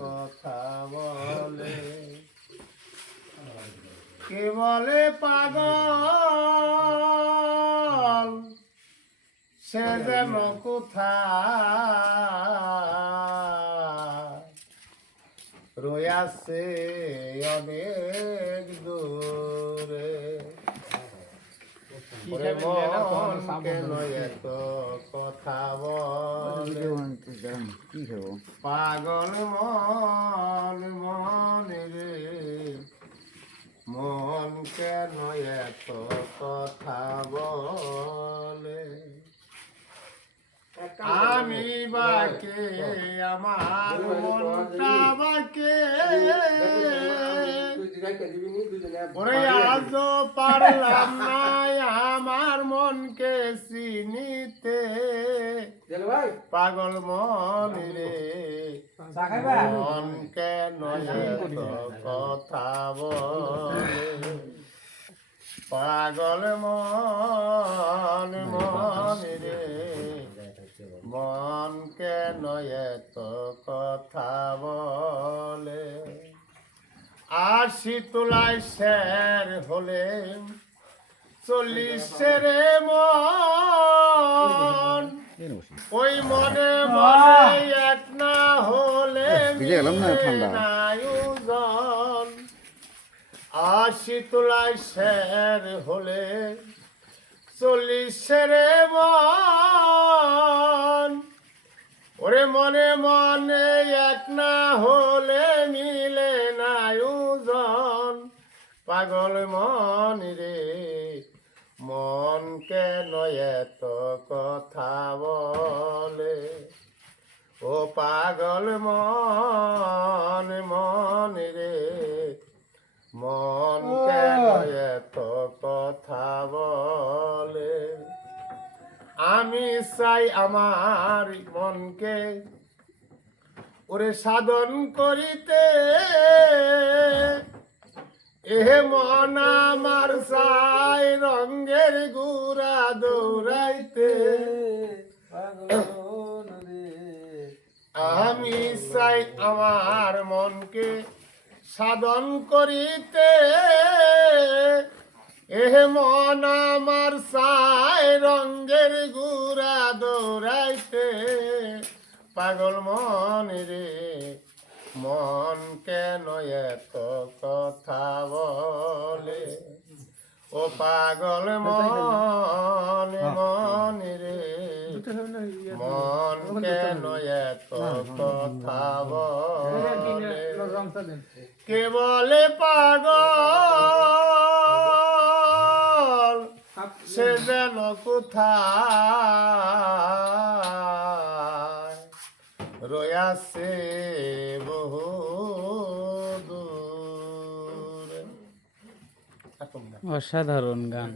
কথা বলে। কে বলে পাগল? সে যেন কোথায়? রয়াছে অনেক কথা বলে। কি খাব পাগল মন মন রে। মন কেন এত কথা বলে। আমি বাকে আমার মনটা বাকে। ওরে আজ পারলাম না। মনকে চিনিতে পাগল মন রে মন কেন এত কথা বলে? পাগল মন মন রে মন কেন এত কথা বলে? আর শীতলায় শের হলে চল্লিশের মন। ওই মনে মনে এক না হলে ভিজে গেলাম না, আয়োজন আর শীতলায় শের হলে চল্লিশের মন। ওরে মনে মনে এক না হলে মিলে না ওজন। পাগল মন রে। মন কেন এত কথা বলে। ও পাগল মন মন রে। মন কেন এত কথা বলে। আমি চাই আমার মনকে ওরে সাধন করিতে। এহে আমার চাই রঙ্গের গুড়া দৌড়াইতে। আমি চাই আমার মনকে সাধন করিতে। এহে মন আমার সাই রঙ্গের গুড়া দৌড়াইতে। পাগল মন রে মন কেন এত কথা বলে? ও পাগল মন মন রে। মন কেন এত কথা বলে? কে বলে পাগল? সে যেন কোথায়? রয়াছে অসাধারণ গান।